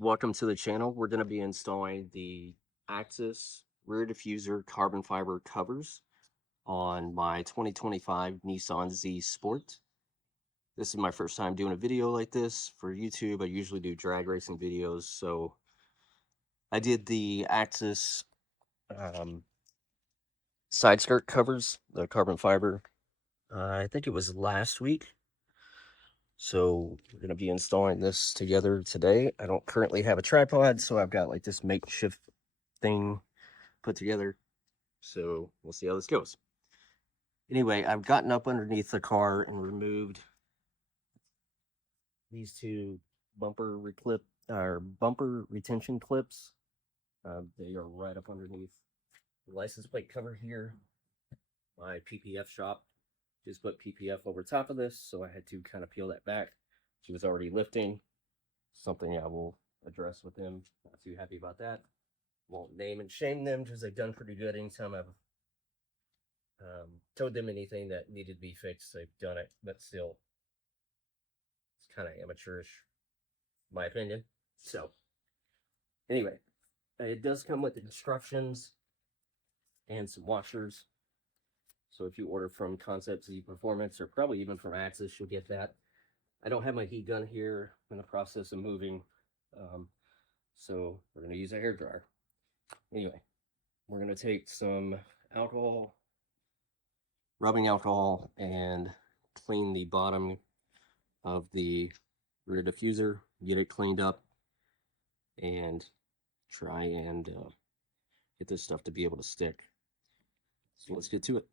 Welcome to the channel. We're going to be installing the Axis rear diffuser carbon fiber covers on my 2025 Nissan Z Sport. This is my first time doing a video like this for YouTube. I usually do drag racing videos, so I did the Axis side skirt covers, the carbon fiber. I think it was last week. So we're going to be installing this together today. I don't currently have a tripod, so I've got like this makeshift thing put together. So we'll see how this goes. Anyway, I've gotten up underneath the car and removed these two bumper retention clips. They are right up underneath the license plate cover here. My PPF shop just put PPF over top of this, so I had to kind of peel that back. She was already lifting, something I will address with them. Not too happy about that. Won't name and shame them because they've done pretty good anytime I've told them anything that needed to be fixed. They've done it, but still, it's kind of amateurish, in my opinion. So, anyway, it does come with instructions and some washers. So if you order from Concept Z Performance or probably even from Axis, you'll get that. I don't have my heat gun here. I'm in the process of moving. So we're going to use a hairdryer. Anyway, we're going to take some alcohol, rubbing alcohol, and clean the bottom of the rear diffuser, get it cleaned up, and try and get this stuff to be able to stick. So let's get to it.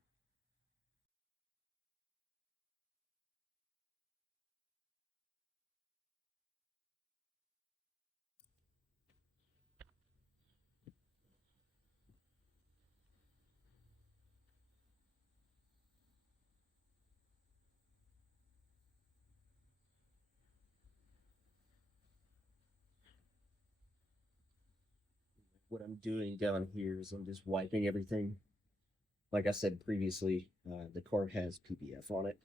What I'm doing down here is I'm just wiping everything. Like I said previously, the car has PPF on it,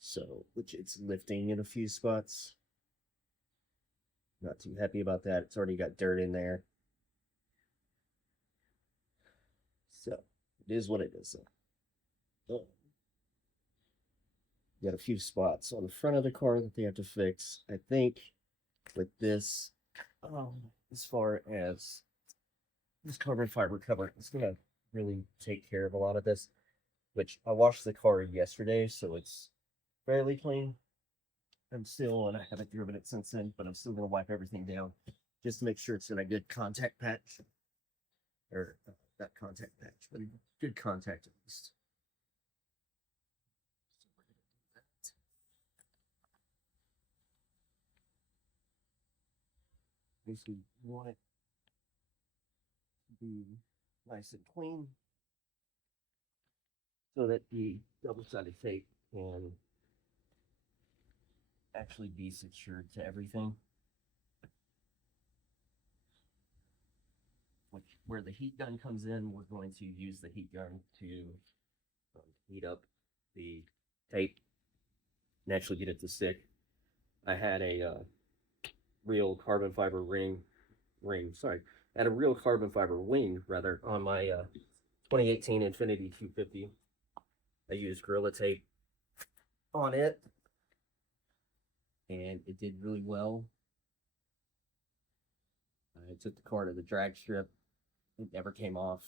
so which it's lifting in a few spots. Not too happy about that. It's already got dirt in there. So it is what it is. Oh. Got a few spots on the front of the car that they have to fix. I think with this, as far as this carbon fiber cover, it's gonna really take care of a lot of this. Which I washed the car yesterday, so it's fairly clean. And I haven't driven it since then, but I'm still gonna wipe everything down just to make sure it's in a good contact patch, or not contact patch, but a good contact at least. Basically, you want it to be nice and clean so that the double-sided tape can actually be secured to everything. Where the heat gun comes in, we're going to use the heat gun to heat up the tape and actually get it to stick. I had a real carbon fiber I had a real carbon fiber wing rather on my 2018 Infiniti 250. I used Gorilla Tape on it, and it did really well. I took the car to the drag strip. It never came off.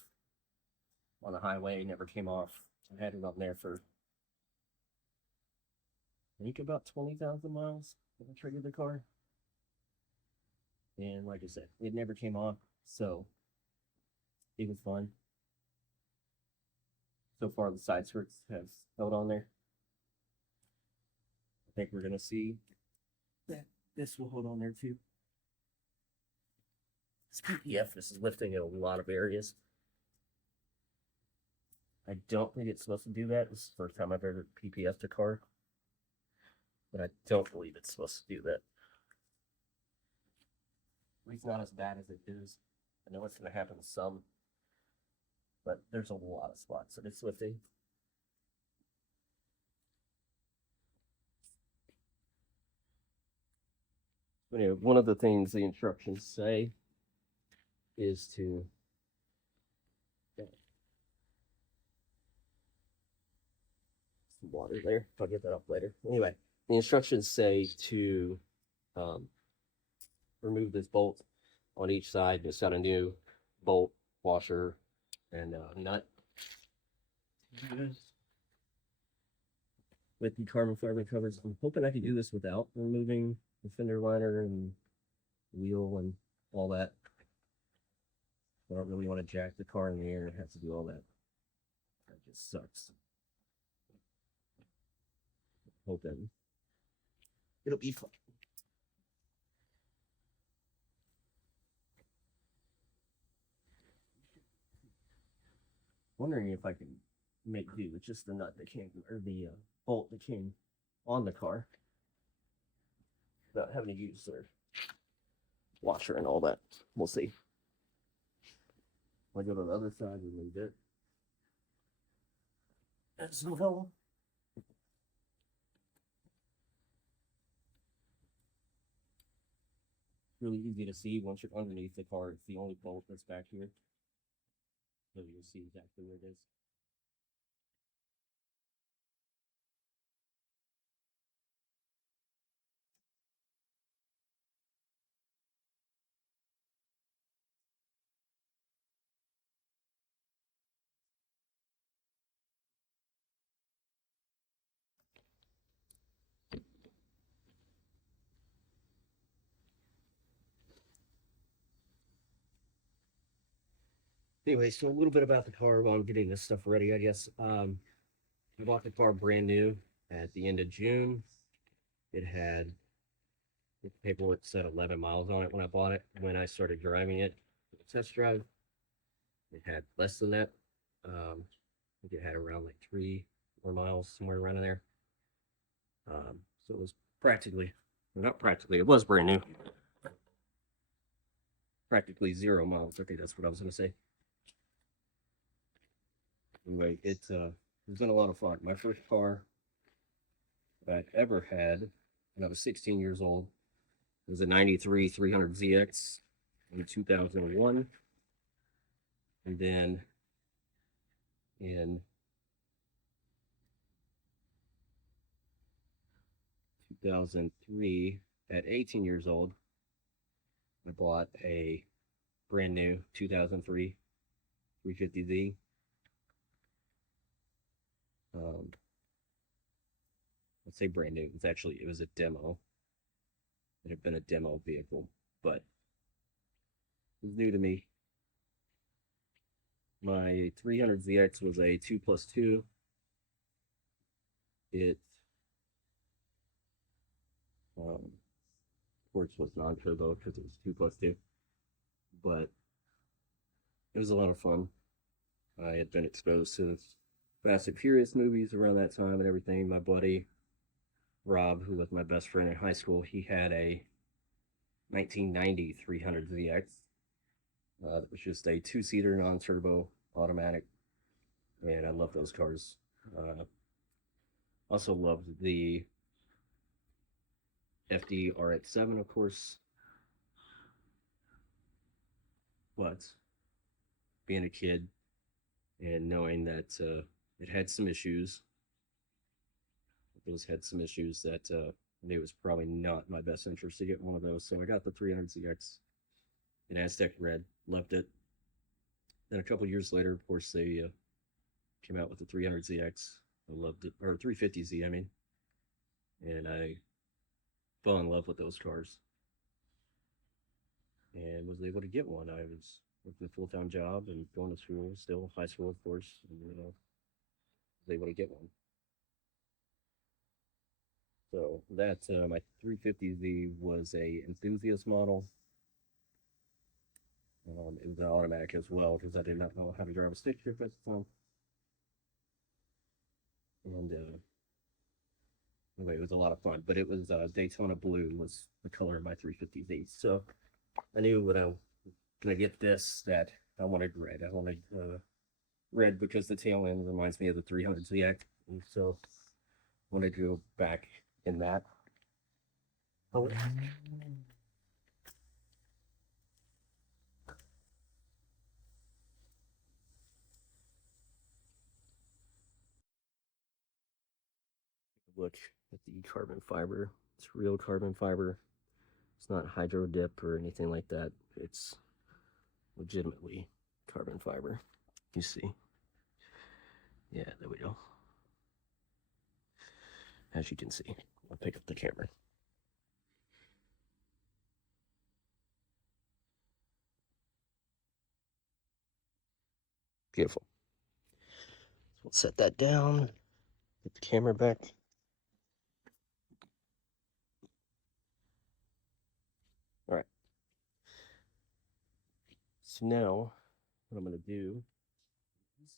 On the highway, it never came off. I had it on there for, I think, about 20,000 miles when I traded the car. And like I said, it never came off, so it was fun. So far, the side skirts have held on there. I think we're going to see that this will hold on there too. This PPF is lifting in a lot of areas. I don't think it's supposed to do that. This is the first time I've ever PPF'd a car. But I don't believe it's supposed to do that. At least not as bad as it is. I know it's going to happen to some, but there's a lot of spots that it's lifting. Anyway, one of the things the instructions say is to some water there. I'll get that up later. Anyway, the instructions say to remove this bolt on each side. It's got a new bolt, washer, and nut with the carbon fiber covers. I'm hoping I can do this without removing the fender liner and wheel and all that. I don't really want to jack the car in the air and have to do all that. That just sucks. Hoping it'll be fun. Wondering if I can make do with just the nut that came, or the bolt that came on the car, without having to use their washer and all that. We'll see. I'll go to the other side and leave it as well. Really easy to see once you're underneath the car. It's the only bolt that's back here, so you'll see exactly where it is. Anyway, so a little bit about the car while I'm getting this stuff ready, I guess. I bought the car brand new at the end of June. It had the paperwork said 11 miles on it when I bought it. When I started driving it for the test drive, it had less than that. I think it had around like 3 more miles, somewhere around in there. So it was practically, well, not practically, it was brand new. Practically 0 miles. I think that's what I was going to say. Anyway, it's been a lot of fun. My first car I ever had when I was 16 years old was a 93 300ZX in 2001. And then in 2003, at 18 years old, I bought a brand new 2003 350Z. Let's say brand new. It was a demo. It had been a demo vehicle, but it was new to me. My 300ZX was a 2+2. It, of course, was non-turbo because it was 2+2, but it was a lot of fun. I had been exposed to Fast and Furious movies around that time and everything. My buddy Rob, who was my best friend in high school, he had a 1990 300ZX. It was just a 2-seater non-turbo automatic, and I love those cars. Also loved the FD RX-7, of course, but being a kid and knowing that it had some issues, those had some issues that it was probably not my best interest to get one of those. So I got the 300ZX in Aztec Red, loved it. Then a couple years later, of course, they came out with the 300ZX. I loved it, or 350Z, I mean. And I fell in love with those cars and was able to get one. I was working a full-time job and going to school, still high school, of course, and was able to get one. So that my 350Z was a enthusiast model. It was an automatic as well because I did not know how to drive a stick shift at the time. And anyway, it was a lot of fun. But it was Daytona Blue was the color of my 350Z. So I knew when I was gonna get this that I wanted red. I wanted red because the tail end reminds me of the 300ZX, and so I wanted to go back in that. Oh, look at the carbon fiber. It's real carbon fiber. It's not hydro dip or anything like that. It's legitimately carbon fiber. You see? Yeah, there we go. As you can see, I'll pick up the camera. Beautiful. So we'll set that down, get the camera back. All right. So now what I'm going to do is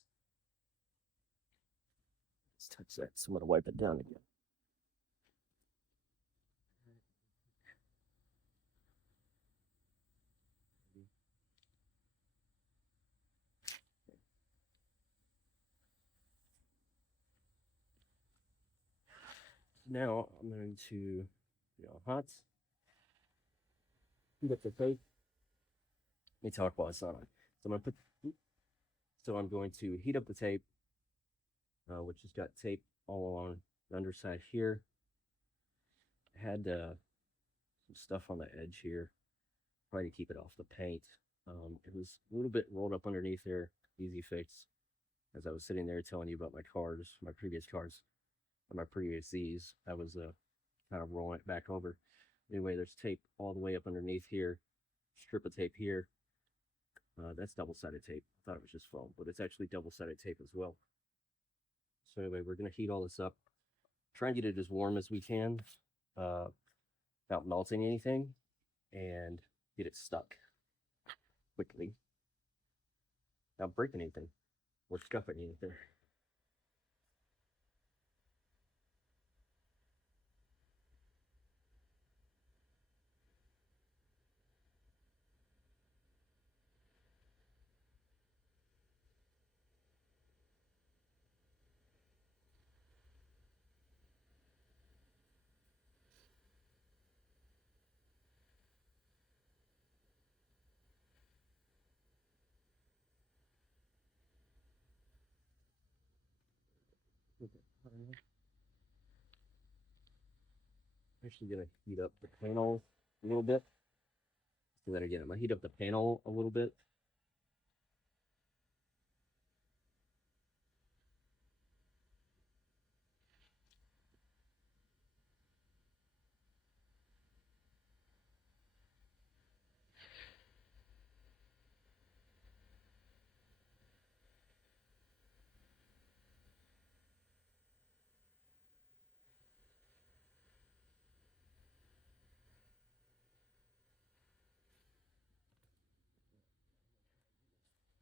let's touch that. So I'm going to wipe it down again. Now I'm going to hot. Heat up the tape. Let me talk while it's on. So I'm going to heat up the tape, which has got tape all along the underside here. I had some stuff on the edge here, probably to keep it off the paint. It was a little bit rolled up underneath there, easy fix. As I was sitting there telling you about my cars, my previous cars, or my previous Z's, I was kind of rolling it back over. Anyway, there's tape all the way up underneath here, strip of tape here. That's double-sided tape. I thought it was just foam, but it's actually double-sided tape as well. So anyway, we're going to heat all this up. Try and get it as warm as we can without melting anything, and get it stuck quickly without breaking anything or scuffing anything. I'm actually going to heat up the panel a little bit. Do that again. I'm going to heat up the panel a little bit.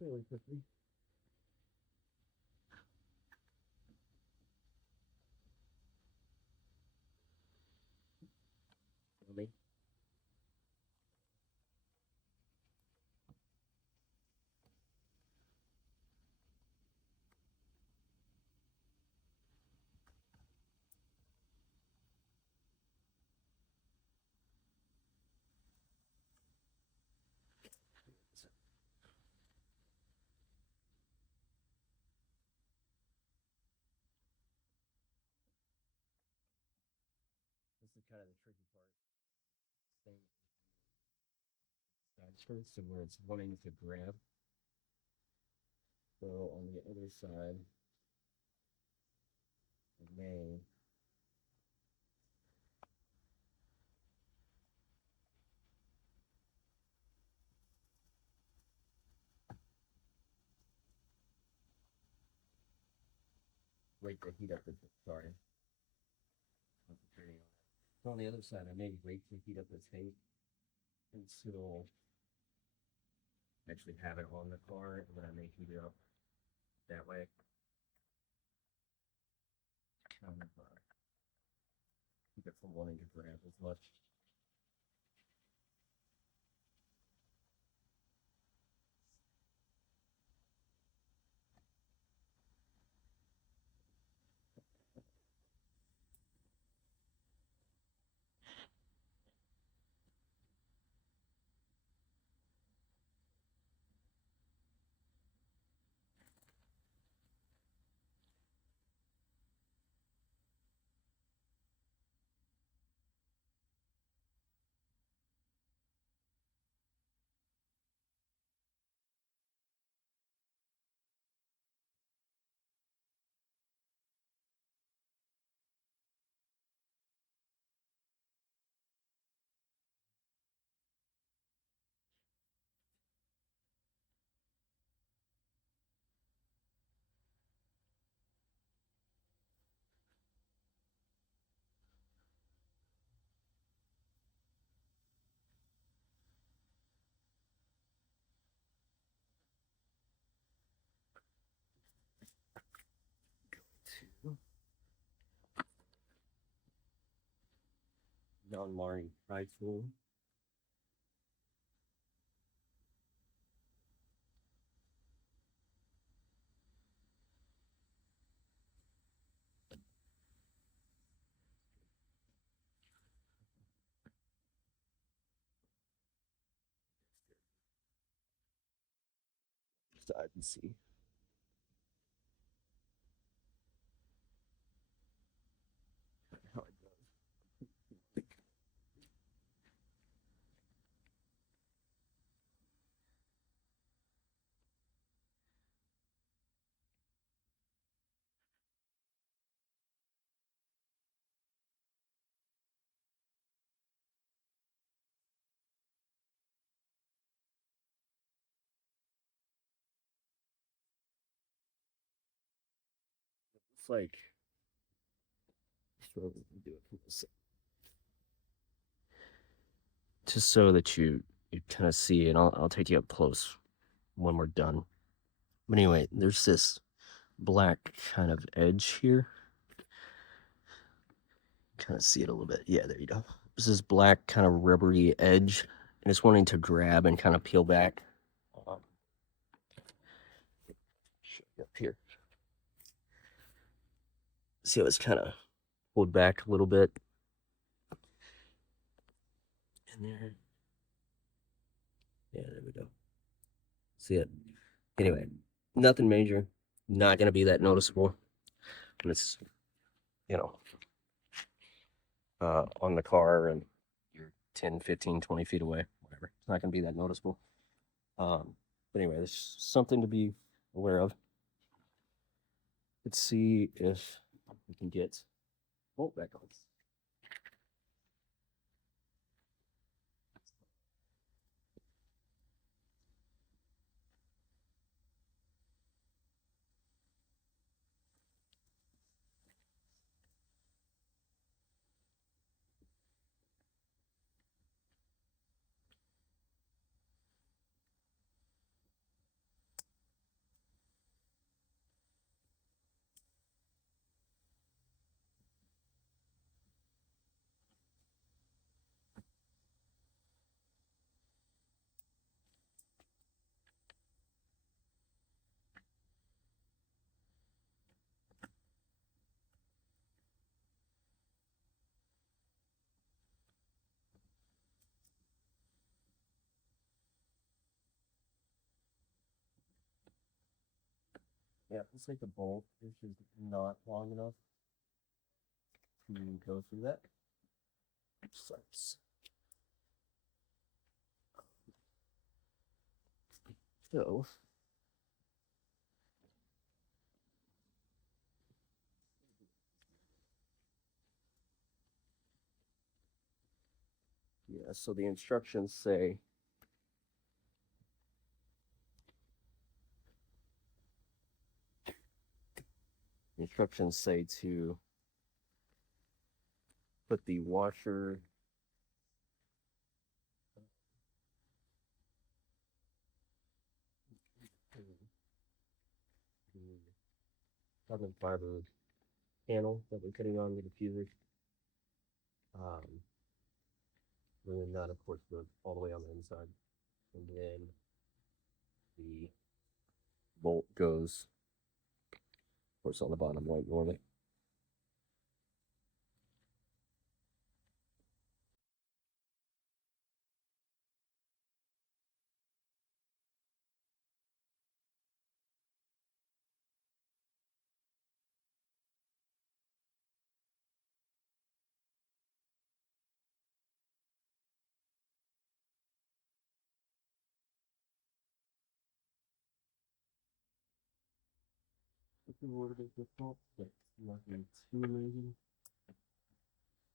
Fairly quickly. Me. This is kind of the tricky part. Staying side first, so where it's wanting to grab. So on the other side, it may wait to heat up the sorry. Concentrating on that. So on the other side, I may wait to heat up the tape until I actually have it on the car, and then I may heat it up that way. Kind of keep it from wanting to grab as much. sound marring prideful. Side and see. How it goes. It's like, do it from this, just so that you kind of see, and I'll take you up close when we're done. But anyway, there's this black kind of edge here. Kind of see it a little bit. Yeah, there you go. There's this black kind of rubbery edge, and it's wanting to grab and kind of peel back. Show you up here. See how it's kind of pulled back a little bit. And there. Yeah, there we go. See it? Anyway, nothing major. Not going to be that noticeable. And it's, you know, on the car and you're 10, 15, 20 feet away, whatever. It's not going to be that noticeable. But anyway, there's something to be aware of. Let's see if we can get bolt back on. Yeah, looks like the bolt is just not long enough to go through that. Sucks. So, yeah, so the instructions say to put the washer carbon fiber panel that we're putting on the diffuser. And then that, of course, goes all the way on the inside. And then the bolt goes, of course, on the bottom like normally. It's a little bit difficult, but nothing too amazing.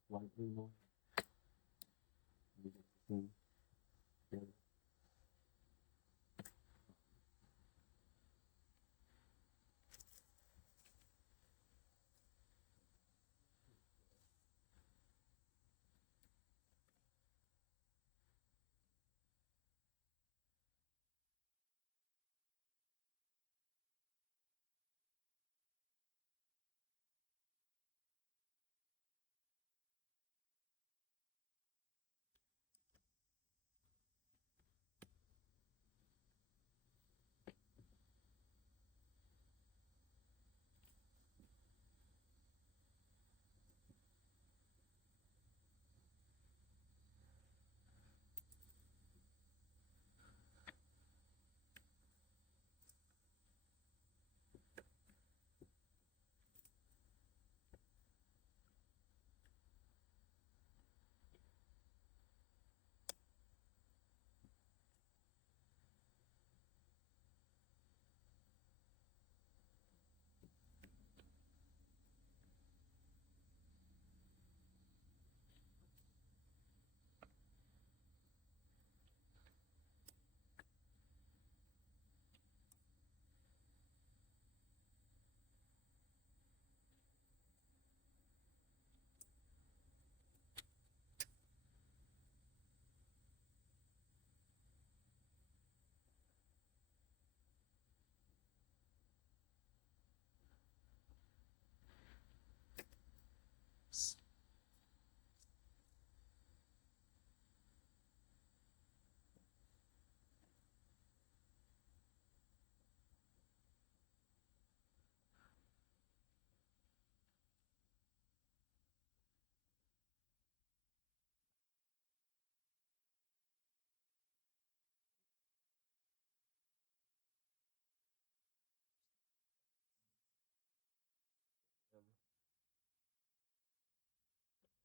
Slightly more.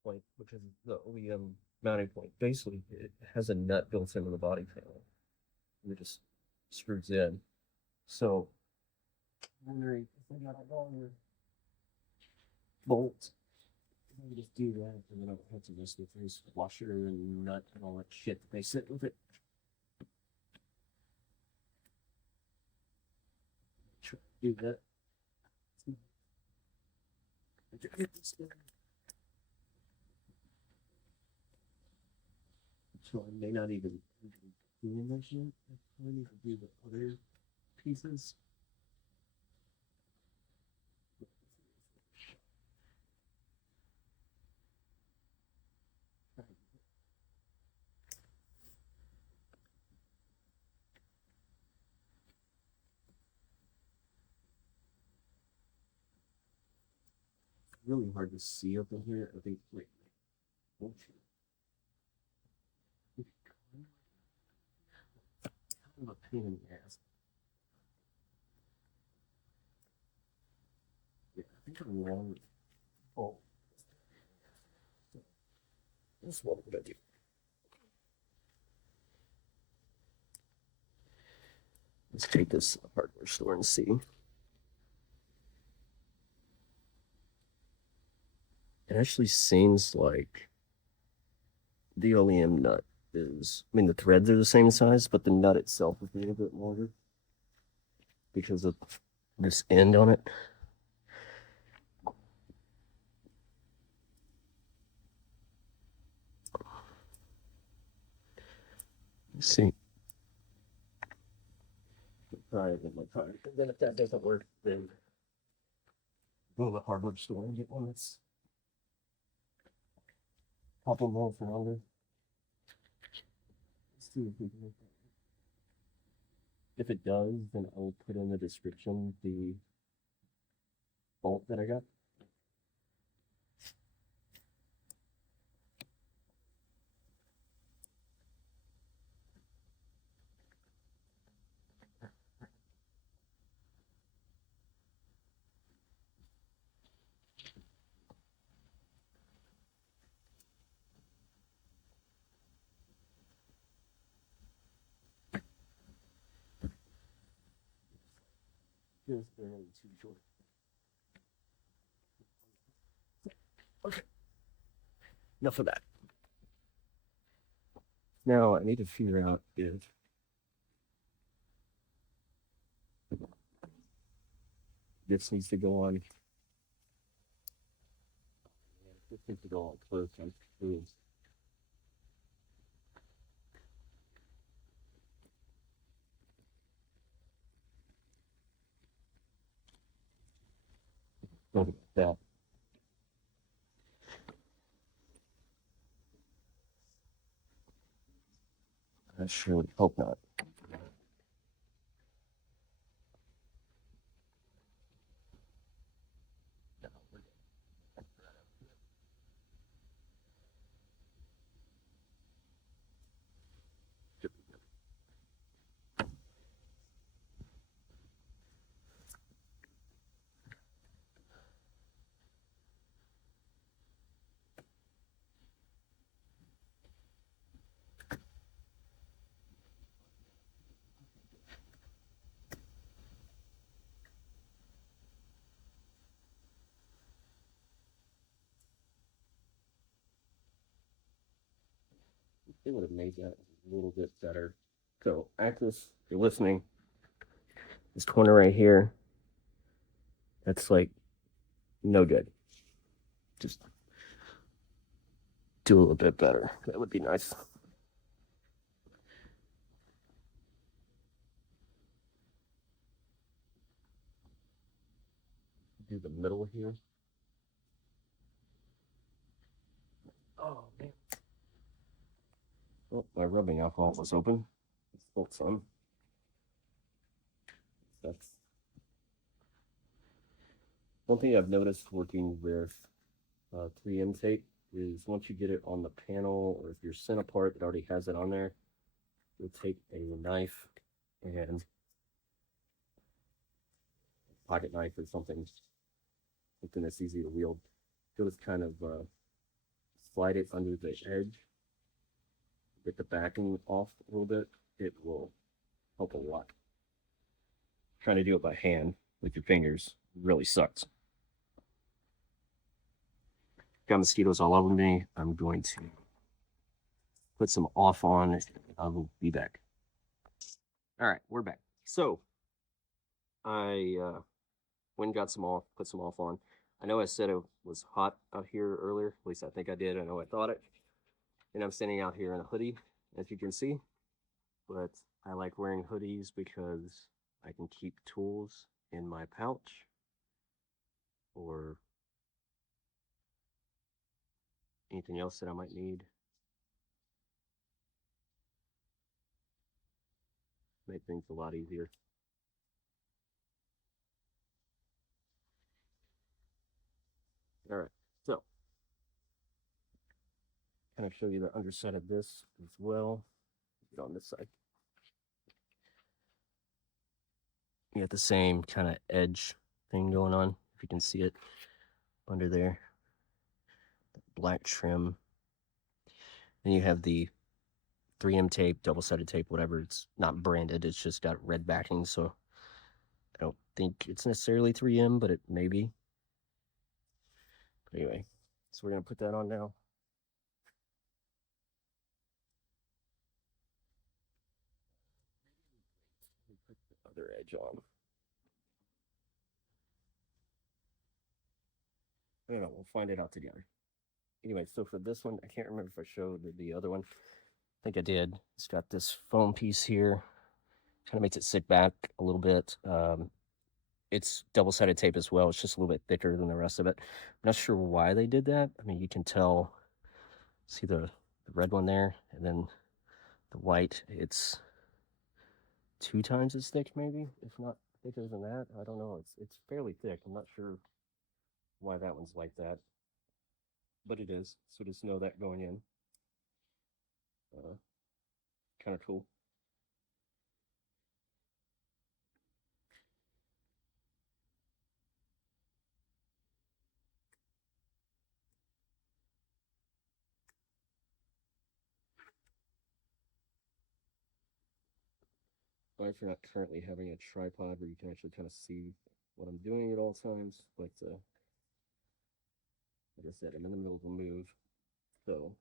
point, which is the OEM mounting point. Basically, it has a nut built into the body panel. It just screws in. So, I'm wondering if I got a longer bolt. I just do that, and then I don't have to mess with this washer and nut and all that shit that they sit with it. Try to do that. So I may not even do this yet. I need to do the other pieces. Really hard to see up in here. I think wait, won't you? Kind of a pain in the ass. Yeah, I think I'm wrong. Oh, this is what I'm gonna do. Let's take this to the hardware store and see. It actually seems like the OEM nut is, I mean, the threads are the same size, but the nut itself is a little bit longer because of this end on it. Let's see. Try it in my car. And then if that doesn't work, then go to the hardware store and get one that's a couple more for longer. Let's see if we can. If it does, then I'll put in the description the bolt that I got. Just barely too short. Okay. Enough of that. Now I need to figure out if this needs to go on. This needs to go on close on screws. Look at that. I surely hope not. They would have made that a little bit better. So, Actus, if you're listening, this corner right here, that's like no good. Just do a little bit better. That would be nice. Do the middle here. Oh, man. Oh, my rubbing alcohol was open. It's still some. That's one thing I've noticed working with 3M tape is once you get it on the panel, or if you're sent a part that already has it on there, you'll take a knife and pocket knife or something that's easy to wield. You'll just kind of slide it under the edge, get the backing off a little bit, it will help a lot. Trying to do it by hand with your fingers really sucks. Got mosquitoes all over me. I'm going to put some off on. I will be back. All right, we're back. So I went and got some off, put some off on. I know I said it was hot out here earlier. At least I think I did. I know I thought it. And I'm standing out here in a hoodie, as you can see. But I like wearing hoodies because I can keep tools in my pouch or anything else that I might need. Make things a lot easier. All right, so kind of show you the underside of this as well. Get on this side. You got the same kind of edge thing going on, if you can see it under there. Black trim. Then you have the 3M tape, double-sided tape, whatever. It's not branded. It's just got red backing, so I don't think it's necessarily 3M, but it may be. But anyway, so we're going to put that on now. Put the other edge on. I don't know. We'll find it out together. Anyway, so for this one, I can't remember if I showed the other one. I think I did. It's got this foam piece here. Kind of makes it sit back a little bit. It's double-sided tape as well. It's just a little bit thicker than the rest of it. I'm not sure why they did that. I mean, you can tell, see the red one there, and then the white, it's 2 times as thick maybe, if not thicker than that. I don't know. It's fairly thick. I'm not sure why that one's like that, but it is. So just know that going in. Kind of cool. Sorry if you're not currently having a tripod where you can actually kind of see what I'm doing at all times, but like I said, I'm in the middle of a move, so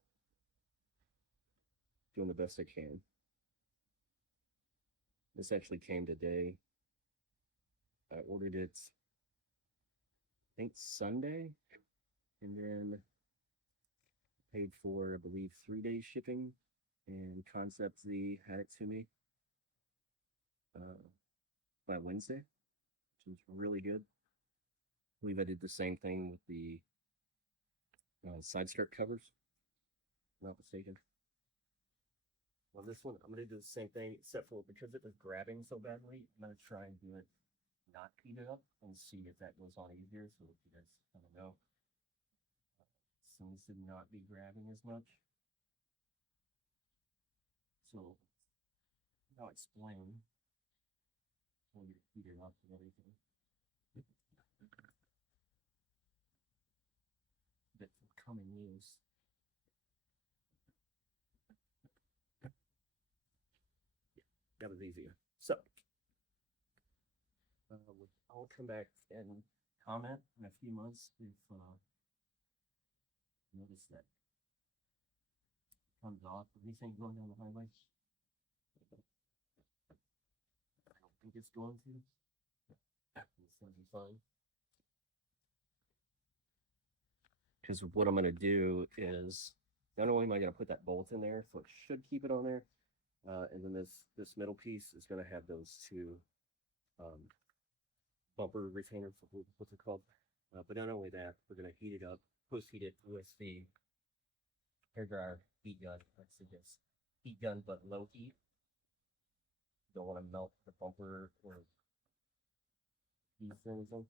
doing the best I can. This actually came today. I ordered it, I think Sunday, and then paid for, I believe, 3-day shipping, and Concept Z had it to me by Wednesday, which was really good. I believe I did the same thing with the side skirt covers, if I'm not mistaken. Well, this one, I'm going to do the same thing, except for because it was grabbing so badly, I'm going to try and do it not heat it up and see if that goes on easier, so if you guys kind of know. Seems to not be grabbing as much. So, I'll explain when you heat it up and everything. But for coming use, that was easier. So, I'll come back and comment in a few months if notice that comes off or anything going down the highway. I don't think it's going to. It's going to be fine. Because what I'm going to do is, not only am I going to put that bolt in there, so it should keep it on there, and then this middle piece is going to have those 2 bumper retainers, what's it called? But not only that, we're going to heat it up, post-heat it with the hairdryer heat gun. I suggest heat gun, but low heat. Don't want to melt the bumper or piece or anything.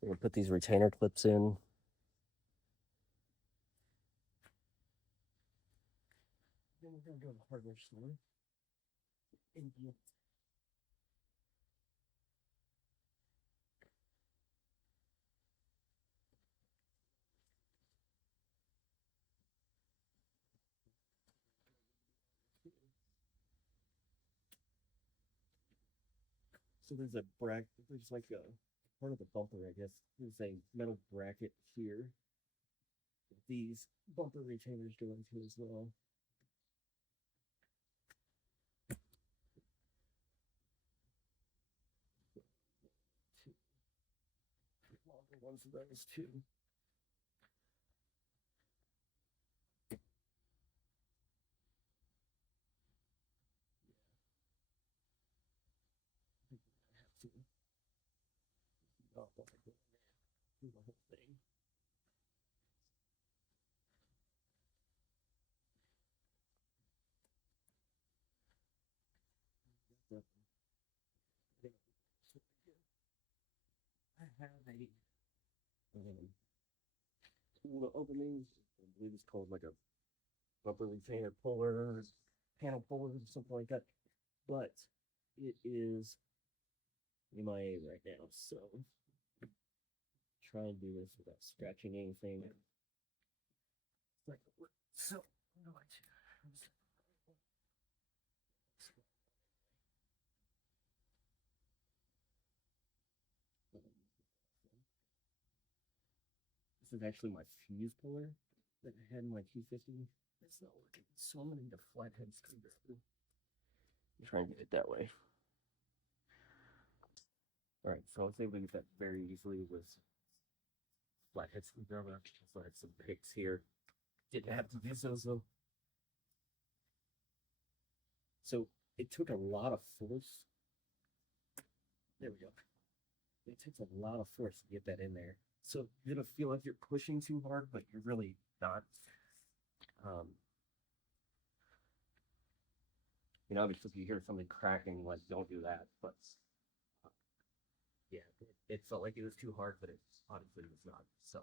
We're going to put these retainer clips in then we're gonna go to the hardware store and get so there's a bracket, there's like a part of the bumper, I guess. There's a metal bracket here. These bumper retainers go into as well. Two longer ones of those too. Oh, do the whole thing. I have a tool opening. I believe it's called like a bumper retainer puller, panel puller, or something like that. But it is MIA right now, so try and do this without scratching anything. So I'm going to. This is actually my fuse puller that I had in my 250. It's not working, so I'm gonna need a flathead screwdriver. Try and get it that way. All right, so I was able to get that very easily with flathead screwdriver. So I had some picks here. Didn't have to use those though. So it took a lot of force. There we go. It takes a lot of force to get that in there. So you're gonna feel like you're pushing too hard, but you're really not. You know, obviously if you hear something cracking, like don't do that. But yeah, it felt like it was too hard, but it obviously was not. So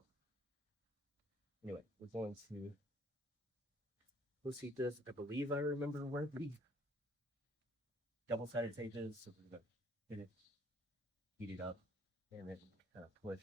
anyway, we're going to heat this. I believe I remember where the double-sided tape is, so we're gonna hit it, heat it up, and then kind of push.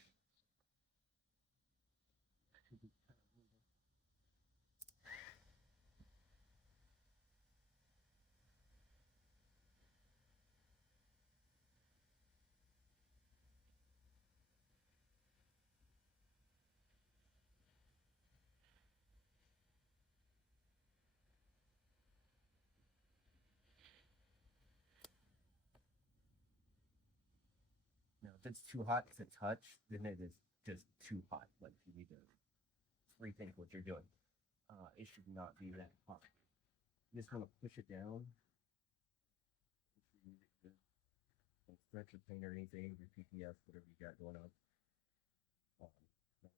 Now, if it's too hot to touch, then it is just too hot. Like you need to rethink what you're doing. It should not be that hot. You just want to push it down. Don't stretch your paint or anything, your PPF, whatever you got going on.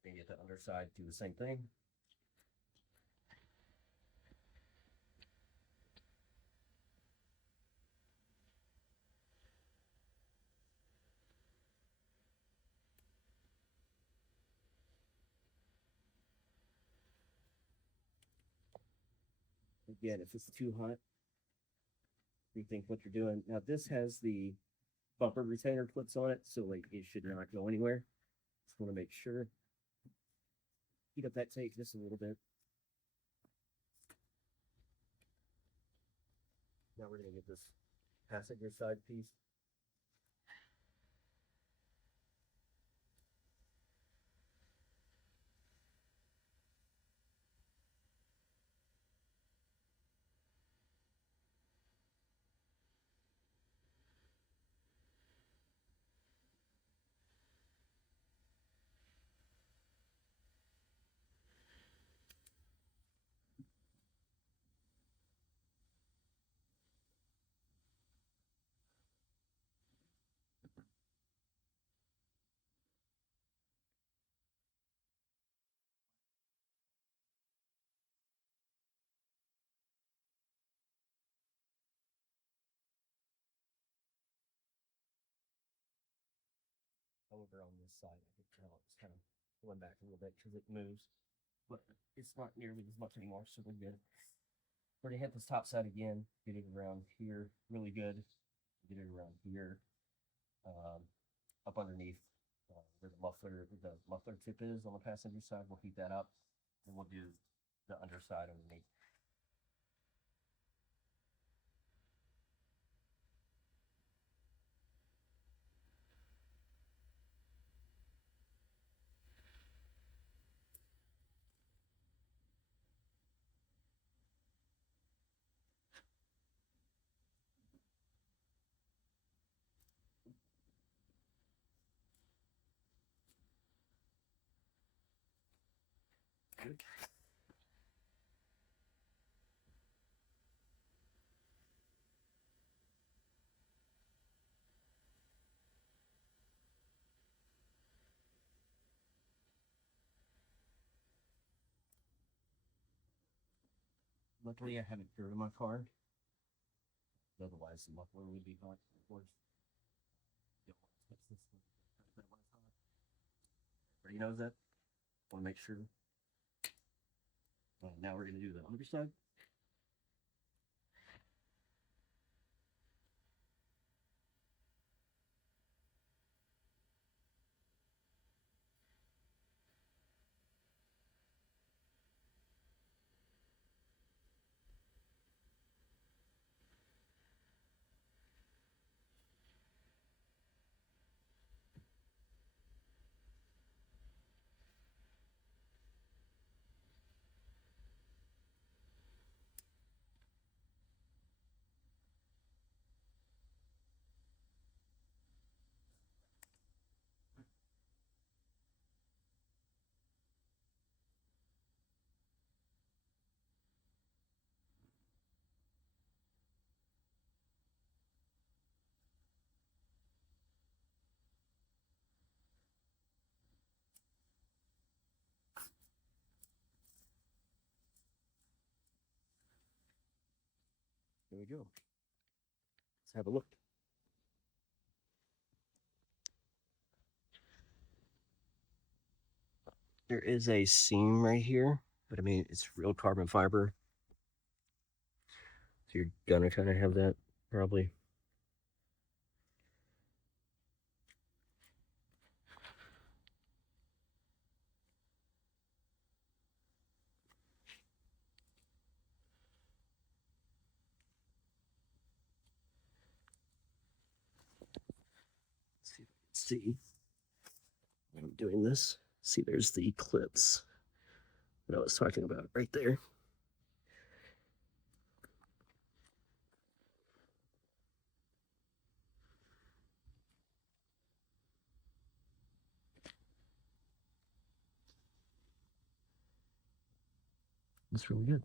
Maybe at the underside, do the same thing. Again, if it's too hot, rethink what you're doing. Now this has the bumper retainer clips on it, so like it should not go anywhere. Just want to make sure. Heat up that tape just a little bit. Now we're gonna get this passenger side piece. However, on this side, I can tell it's kind of pulling back a little bit because it moves, but it's not nearly as much anymore, so we're good. We're gonna hit this top side again, get it around here really good, get it around here, up underneath where the muffler tip is on the passenger side. We'll heat that up, and we'll do the underside underneath. Good. Luckily, I haven't driven my car. Otherwise, the muffler would be gone. Of course. Everybody knows that. Want to make sure. Now we're going to do the underside. There we go. Let's have a look. There is a seam right here, but I mean, it's real carbon fiber. So you're gonna kind of have that probably. Let's see if I can see. I'm doing this. See, there's the clips that I was talking about right there. That's really good.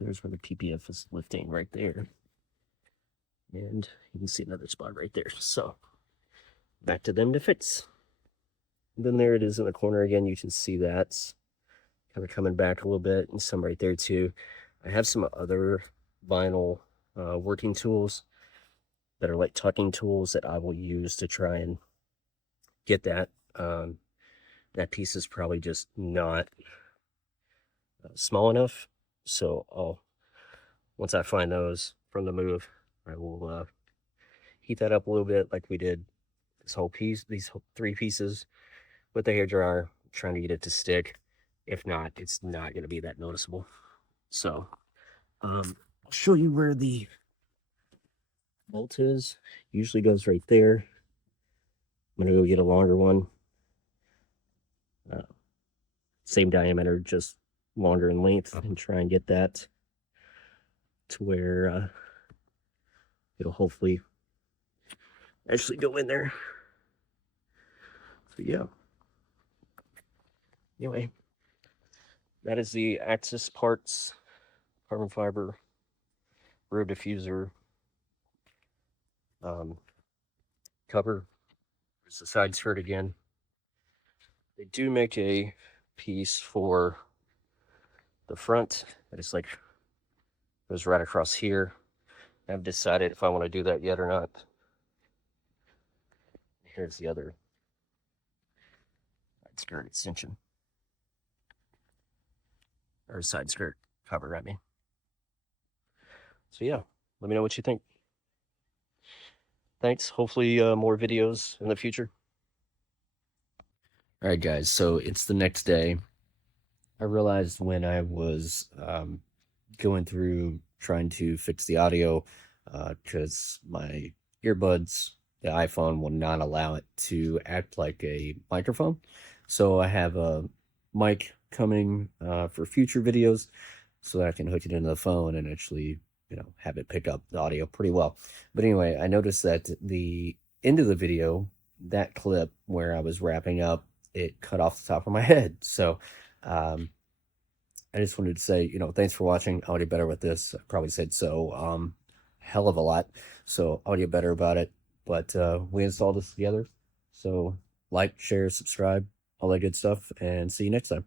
There's where the PPF is lifting right there. And you can see another spot right there. So back to them to fix. And then there it is in the corner again. You can see that's kind of coming back a little bit, and some right there too. I have some other vinyl working tools that are like tucking tools that I will use to try and get that. That piece is probably just not small enough. So once I find those from the move, I will heat that up a little bit like we did this whole piece, these three pieces with the hairdryer, trying to get it to stick. If not, it's not going to be that noticeable. So I'll show you where the bolt is. Usually goes right there. I'm going to go get a longer one. Same diameter, just longer in length, and try and get that to where it'll hopefully actually go in there. So yeah. Anyway, that is the Axis Parts carbon fiber rear diffuser cover. There's the side skirt again. They do make a piece for the front that is like goes right across here. I haven't decided if I want to do that yet or not. Here's the other side skirt extension, or side skirt cover, I mean. So yeah, let me know what you think. Thanks. Hopefully more videos in the future. All right, guys. So it's the next day. I realized when I was going through trying to fix the audio, because my earbuds, the iPhone will not allow it to act like a microphone. So I have a mic coming for future videos so that I can hook it into the phone and actually, have it pick up the audio pretty well. But anyway, I noticed that the end of the video, that clip where I was wrapping up, it cut off the top of my head. So um, I just wanted to say, thanks for watching. Audio better with this. I probably said so hell of a lot. So audio better about it. But we installed this together. So like, share, subscribe, all that good stuff, and see you next time.